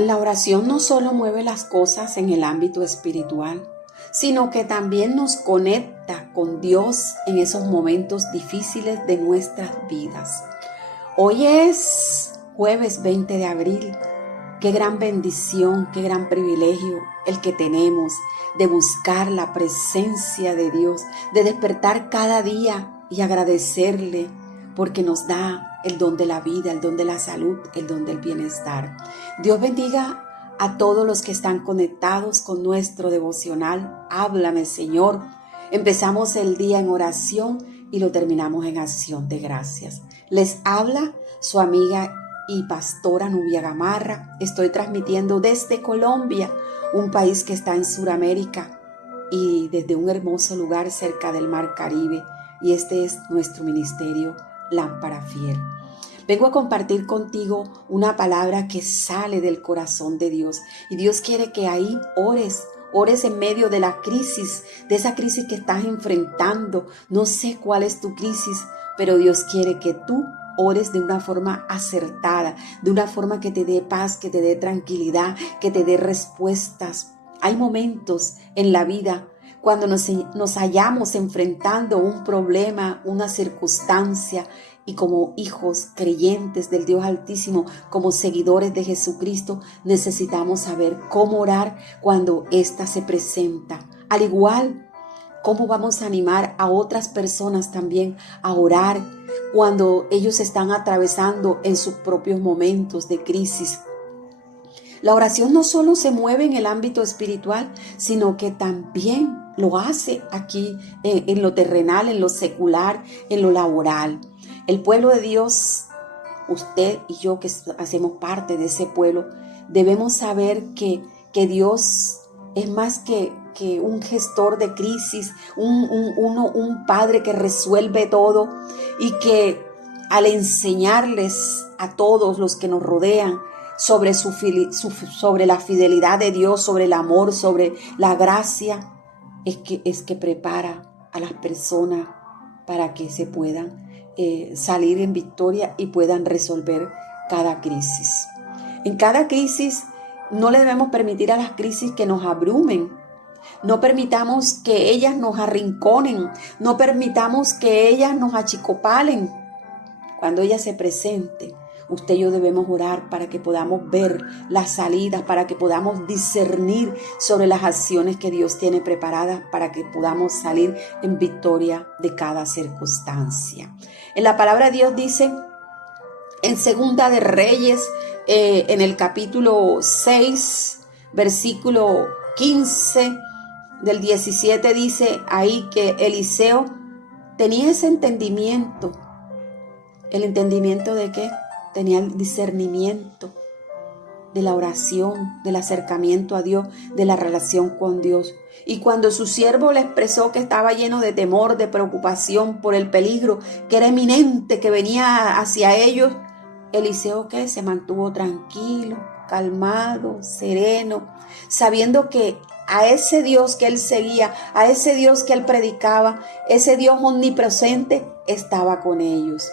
La oración no solo mueve las cosas en el ámbito espiritual, sino que también nos conecta con Dios en esos momentos difíciles de nuestras vidas. Hoy es jueves 20 de abril. Qué gran bendición, qué gran privilegio el que tenemos de buscar la presencia de Dios, de despertar cada día y agradecerle porque nos da el don de la vida, el don de la salud, el don del bienestar. Dios bendiga a todos los que están conectados con nuestro devocional. Háblame, Señor. Empezamos el día en oración y lo terminamos en acción de gracias. Les habla su amiga y pastora Nubia Gamarra. Estoy transmitiendo desde Colombia, un país que está en Sudamérica, y desde un hermoso lugar cerca del Mar Caribe. Y este es nuestro ministerio Lámpara Fiel. Vengo a compartir contigo una palabra que sale del corazón de Dios. Y Dios quiere que ahí ores en medio de la crisis, de esa crisis que estás enfrentando. No sé cuál es tu crisis, pero Dios quiere que tú ores de una forma acertada, de una forma que te dé paz, que te dé tranquilidad, que te dé respuestas. Hay momentos en la vida cuando nos hallamos enfrentando un problema, una circunstancia, y como hijos creyentes del Dios Altísimo, como seguidores de Jesucristo, necesitamos saber cómo orar cuando ésta se presenta. Al igual, cómo vamos a animar a otras personas también a orar cuando ellos están atravesando en sus propios momentos de crisis. La oración no solo se mueve en el ámbito espiritual, sino que también lo hace aquí en lo terrenal, en lo secular, en lo laboral. El pueblo de Dios, usted y yo que hacemos parte de ese pueblo, debemos saber que Dios es más que un gestor de crisis, un padre que resuelve todo, y que al enseñarles a todos los que nos rodean sobre la fidelidad de Dios, sobre el amor, sobre la gracia, es que prepara a las personas para que se puedan salir en victoria y puedan resolver cada crisis. En cada crisis no le debemos permitir a las crisis que nos abrumen. No permitamos que ellas nos arrinconen. No permitamos que ellas nos achicopalen. Cuando ellas se presenten, usted y yo debemos orar para que podamos ver las salidas, para que podamos discernir sobre las acciones que Dios tiene preparadas, para que podamos salir en victoria de cada circunstancia. En la palabra de Dios dice, en Segunda de Reyes, en el capítulo 6, versículo 15 del 17, dice ahí que Eliseo tenía ese entendimiento. ¿El entendimiento de qué? Tenía el discernimiento de la oración, del acercamiento a Dios, de la relación con Dios. Y cuando su siervo le expresó que estaba lleno de temor, de preocupación por el peligro que era inminente, que venía hacia ellos, Eliseo ¿qué? Se mantuvo tranquilo, calmado, sereno, sabiendo que a ese Dios que él seguía, a ese Dios que él predicaba, ese Dios omnipresente estaba con ellos.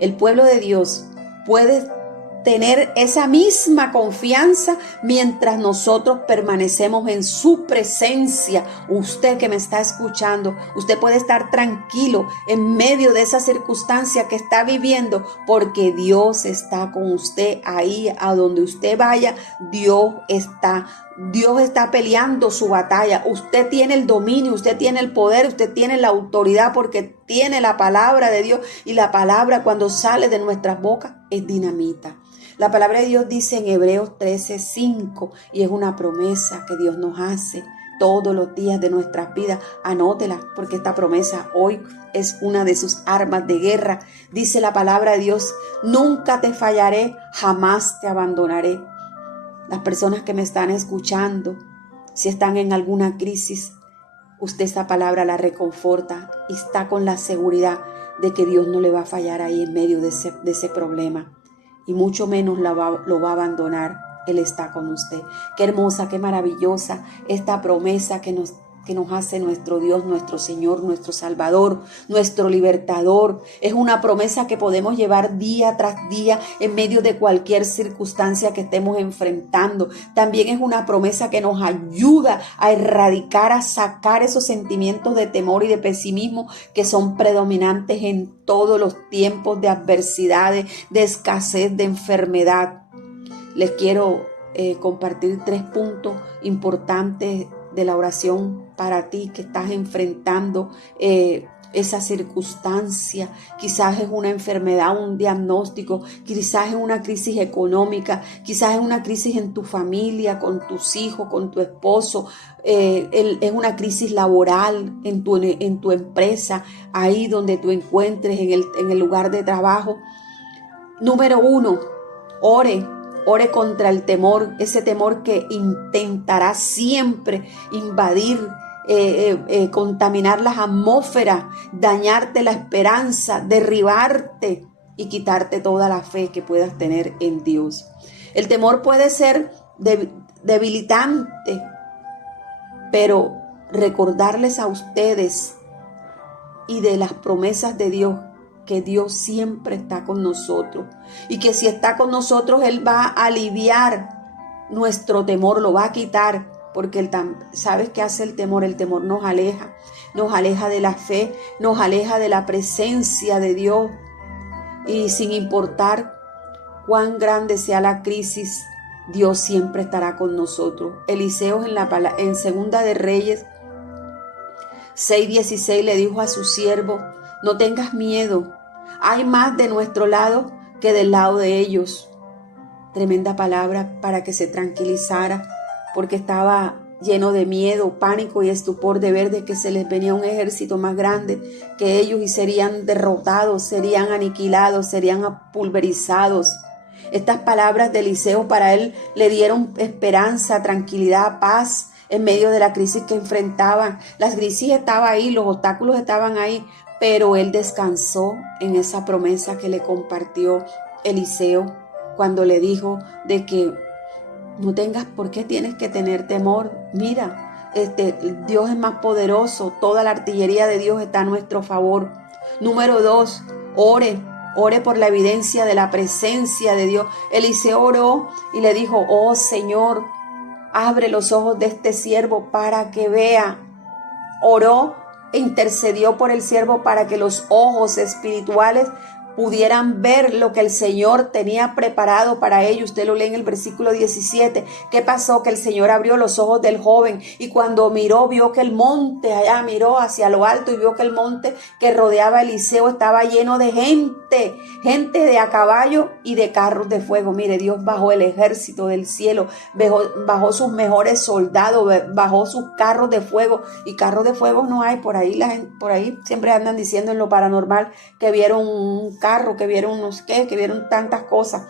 El pueblo de Dios puede tener esa misma confianza mientras nosotros permanecemos en su presencia. Usted que me está escuchando, usted puede estar tranquilo en medio de esa circunstancia que está viviendo, porque Dios está con usted ahí, a donde usted vaya. Dios está peleando su batalla. Usted tiene el dominio, usted tiene el poder, usted tiene la autoridad, porque tiene la palabra de Dios, y la palabra cuando sale de nuestras bocas es dinamita. La palabra de Dios dice en Hebreos 13:5, y es una promesa que Dios nos hace todos los días de nuestras vidas. Anótela, porque esta promesa hoy es una de sus armas de guerra. Dice la palabra de Dios: nunca te fallaré, jamás te abandonaré. Las personas que me están escuchando, si están en alguna crisis, usted esta palabra la reconforta y está con la seguridad de que Dios no le va a fallar ahí en medio de ese problema, y mucho menos lo va a abandonar. Él está con usted. Qué hermosa, qué maravillosa esta promesa que que nos hace nuestro Dios, nuestro Señor, nuestro Salvador, nuestro Libertador. Es una promesa que podemos llevar día tras día en medio de cualquier circunstancia que estemos enfrentando. También es una promesa que nos ayuda a erradicar, a sacar esos sentimientos de temor y de pesimismo que son predominantes en todos los tiempos de adversidades, de escasez, de enfermedad. Les quiero compartir 3 puntos importantes de la oración para ti que estás enfrentando esa circunstancia. Quizás es una enfermedad, un diagnóstico, quizás es una crisis económica, quizás es una crisis en tu familia, con tus hijos, con tu esposo, es una crisis laboral en tu empresa, ahí donde tú encuentres, en el lugar de trabajo. Número 1, ore contra el temor, ese temor que intentará siempre invadir, contaminar las atmósferas, dañarte la esperanza, derribarte y quitarte toda la fe que puedas tener en Dios. El temor puede ser debilitante, pero recordarles a ustedes y de las promesas de Dios, que Dios siempre está con nosotros y que si está con nosotros, Él va a aliviar nuestro temor, lo va a quitar, porque ¿sabes qué hace el temor? El temor nos aleja de la fe, nos aleja de la presencia de Dios, y sin importar cuán grande sea la crisis, Dios siempre estará con nosotros. Eliseo en Segunda de Reyes 6:16 le dijo a su siervo: no tengas miedo, hay más de nuestro lado que del lado de ellos. Tremenda palabra para que se tranquilizara, porque estaba lleno de miedo, pánico y estupor de ver de que se les venía un ejército más grande que ellos y serían derrotados, serían aniquilados, serían pulverizados. Estas palabras de Eliseo para él le dieron esperanza, tranquilidad, paz en medio de la crisis que enfrentaban. La crisis estaba ahí, los obstáculos estaban ahí, pero él descansó en esa promesa que le compartió Eliseo cuando le dijo de que no tengas por qué tienes que tener temor. Mira, Dios es más poderoso, toda la artillería de Dios está a nuestro favor. Número 2, ore por la evidencia de la presencia de Dios. Eliseo oró y le dijo: oh Señor, abre los ojos de este siervo para que vea. Oró e intercedió por el siervo para que los ojos espirituales pudieran ver lo que el Señor tenía preparado para ellos. Usted lo lee en el versículo 17. ¿Qué pasó? Que el Señor abrió los ojos del joven y cuando miró, vio que el monte allá, miró hacia lo alto y vio que el monte que rodeaba a Eliseo estaba lleno de gente de a caballo y de carros de fuego. Mire, Dios bajó el ejército del cielo, bajó sus mejores soldados, bajó sus carros de fuego, y carros de fuego no hay por ahí. Por ahí siempre andan diciendo en lo paranormal que vieron un carro, que vieron que vieron tantas cosas.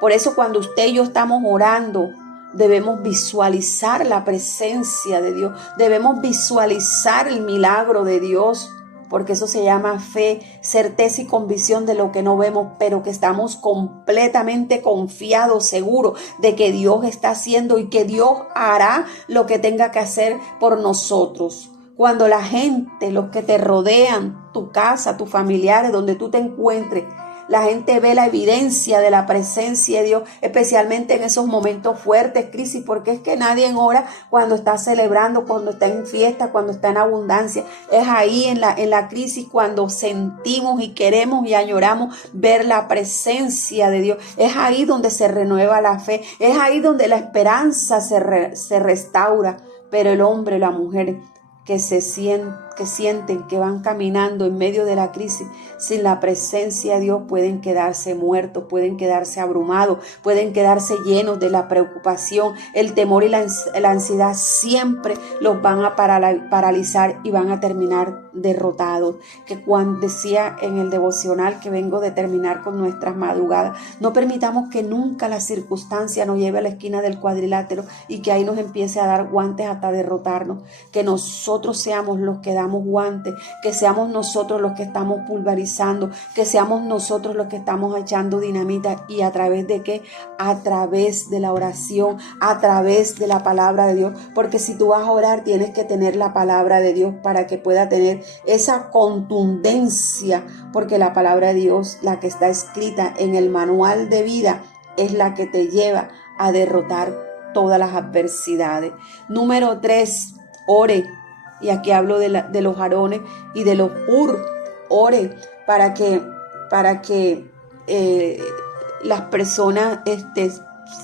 Por eso cuando usted y yo estamos orando, debemos visualizar la presencia de Dios, debemos visualizar el milagro de Dios, porque eso se llama fe, certeza y convicción de lo que no vemos, pero que estamos completamente confiados, seguros de que Dios está haciendo y que Dios hará lo que tenga que hacer por nosotros. Cuando la gente, los que te rodean, tu casa, tus familiares, donde tú te encuentres, la gente ve la evidencia de la presencia de Dios, especialmente en esos momentos fuertes, crisis, porque es que nadie ora cuando está celebrando, cuando está en fiesta, cuando está en abundancia. Es ahí en la crisis cuando sentimos y queremos y añoramos ver la presencia de Dios. Es ahí donde se renueva la fe, es ahí donde la esperanza se restaura. Pero el hombre, la mujer que sienten que van caminando en medio de la crisis sin la presencia de Dios, pueden quedarse muertos, pueden quedarse abrumados, pueden quedarse llenos de la preocupación. El temor y la ansiedad siempre los van a paralizar y van a terminar derrotados. Que cuando decía en el devocional que vengo de terminar con nuestras madrugadas, no permitamos que nunca la circunstancia nos lleve a la esquina del cuadrilátero y que ahí nos empiece a dar guantes hasta derrotarnos. Que nosotros seamos los que damos guante, que seamos nosotros los que estamos pulverizando, que seamos nosotros los que estamos echando dinamita. ¿Y a través de qué? A través de la oración, a través de la palabra de Dios, porque si tú vas a orar tienes que tener la palabra de Dios para que pueda tener esa contundencia, porque la palabra de Dios, la que está escrita en el manual de vida, es la que te lleva a derrotar todas las adversidades. Número 3, ore. Y aquí hablo de los Aarones y de los Hur. Ore para que las personas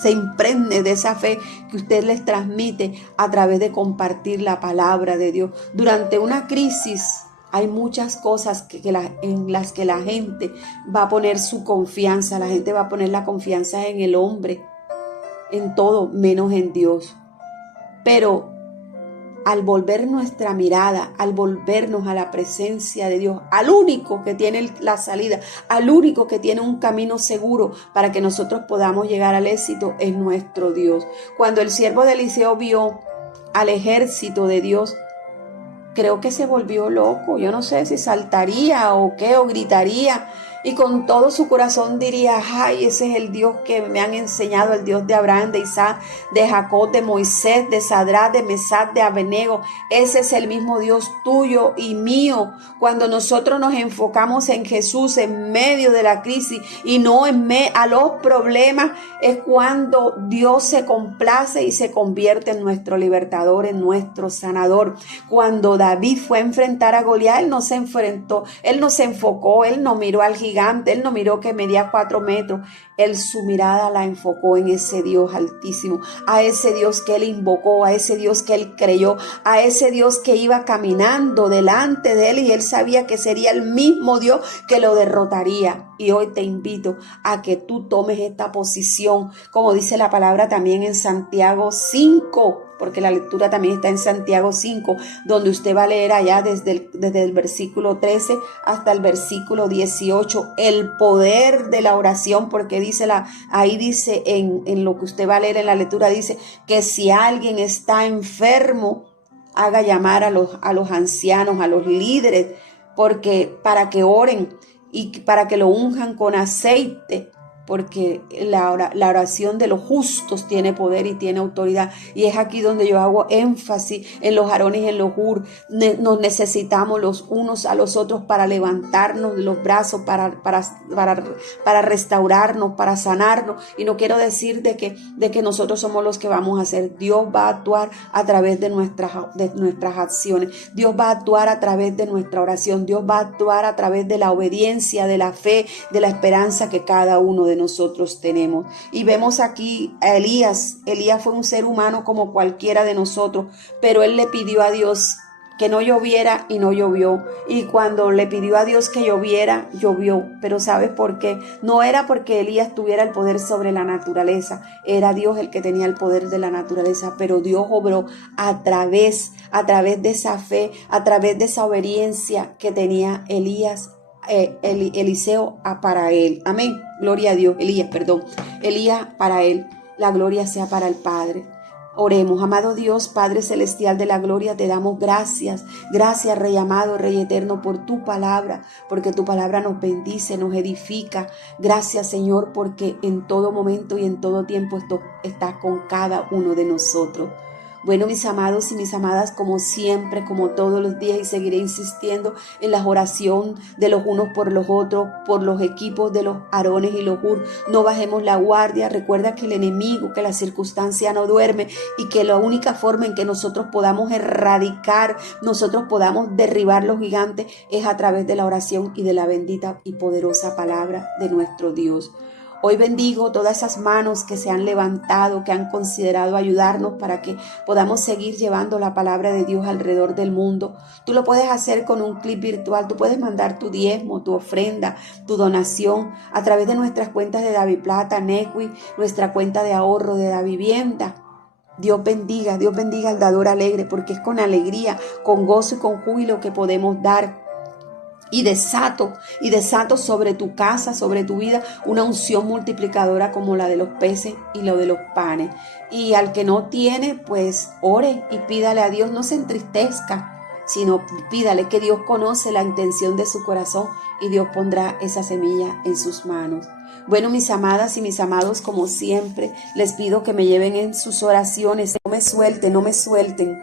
se impregnen de esa fe que usted les transmite a través de compartir la palabra de Dios. Durante una crisis hay muchas cosas en las que la gente va a poner su confianza. La gente va a poner la confianza en el hombre, en todo menos en Dios. Pero al volver nuestra mirada, al volvernos a la presencia de Dios, al único que tiene la salida, al único que tiene un camino seguro para que nosotros podamos llegar al éxito, es nuestro Dios. Cuando el siervo de Eliseo vio al ejército de Dios, creo que se volvió loco. Yo no sé si saltaría o qué, o gritaría, y con todo su corazón diría: ay, ese es el Dios que me han enseñado, el Dios de Abraham, de Isaac, de Jacob, de Moisés, de Sadrach, de Mesach, de Abednego. Ese es el mismo Dios tuyo y mío. Cuando nosotros nos enfocamos en Jesús en medio de la crisis y no a los problemas, es cuando Dios se complace y se convierte en nuestro libertador, en nuestro sanador. Cuando David fue a enfrentar a Goliat, él no se enfrentó, él no se enfocó, él no miró al gigante, él no miró que medía 4 metros, él su mirada la enfocó en ese Dios altísimo, a ese Dios que él invocó, a ese Dios que él creyó, a ese Dios que iba caminando delante de él, y él sabía que sería el mismo Dios que lo derrotaría. Y hoy te invito a que tú tomes esta posición, como dice la palabra también en Santiago 5, porque la lectura también está en Santiago 5, donde usted va a leer allá desde el versículo 13 hasta el versículo 18, el poder de la oración, porque ahí dice en lo que usted va a leer en la lectura, dice que si alguien está enfermo, haga llamar a los ancianos, a los líderes, para que oren y para que lo unjan con aceite, porque la oración de los justos tiene poder y tiene autoridad. Y es aquí donde yo hago énfasis en los Aarones y en los Hur. Nos necesitamos los unos a los otros para levantarnos de los brazos, para restaurarnos, para sanarnos. Y no quiero decir de que nosotros somos los que vamos a hacer. Dios va a actuar a través de nuestras acciones. Dios va a actuar a través de nuestra oración. Dios va a actuar a través de la obediencia, de la fe, de la esperanza que cada uno de nosotros tenemos. Y vemos aquí a Elías. Elías fue un ser humano como cualquiera de nosotros, pero él le pidió a Dios que no lloviera y no llovió. Y cuando le pidió a Dios que lloviera, llovió. Pero ¿sabes por qué? No era porque Elías tuviera el poder sobre la naturaleza, era Dios el que tenía el poder de la naturaleza, pero Dios obró a través de esa fe, a través de esa obediencia que tenía Eliseo para él. Amén. Gloria a Dios. Elías para él. La gloria sea para el Padre. Oremos. Amado Dios, Padre celestial de la gloria, te damos gracias. Gracias, Rey amado, Rey eterno, por tu palabra, porque tu palabra nos bendice, nos edifica. Gracias, Señor, porque en todo momento y en todo tiempo estás con cada uno de nosotros. Bueno, mis amados y mis amadas, como siempre, como todos los días, y seguiré insistiendo en la oración de los unos por los otros, por los equipos de los Aarones y los Hur. No bajemos la guardia. Recuerda que el enemigo, que la circunstancia no duerme, y que la única forma en que nosotros podamos erradicar, nosotros podamos derribar los gigantes, es a través de la oración y de la bendita y poderosa palabra de nuestro Dios. Hoy bendigo todas esas manos que se han levantado, que han considerado ayudarnos para que podamos seguir llevando la palabra de Dios alrededor del mundo. Tú lo puedes hacer con un clip virtual. Tú puedes mandar tu diezmo, tu ofrenda, tu donación a través de nuestras cuentas de DaviPlata, Nequi, nuestra cuenta de ahorro de Davivienda. Dios bendiga al dador alegre, porque es con alegría, con gozo y con júbilo que podemos dar. Y desato sobre tu casa, sobre tu vida, una unción multiplicadora como la de los peces y lo de los panes. Y al que no tiene, pues ore y pídale a Dios, no se entristezca. sino pídale, que Dios conoce la intención de su corazón y Dios pondrá esa semilla en sus manos. Bueno, mis amadas y mis amados, como siempre, les pido que me lleven en sus oraciones, no me suelten,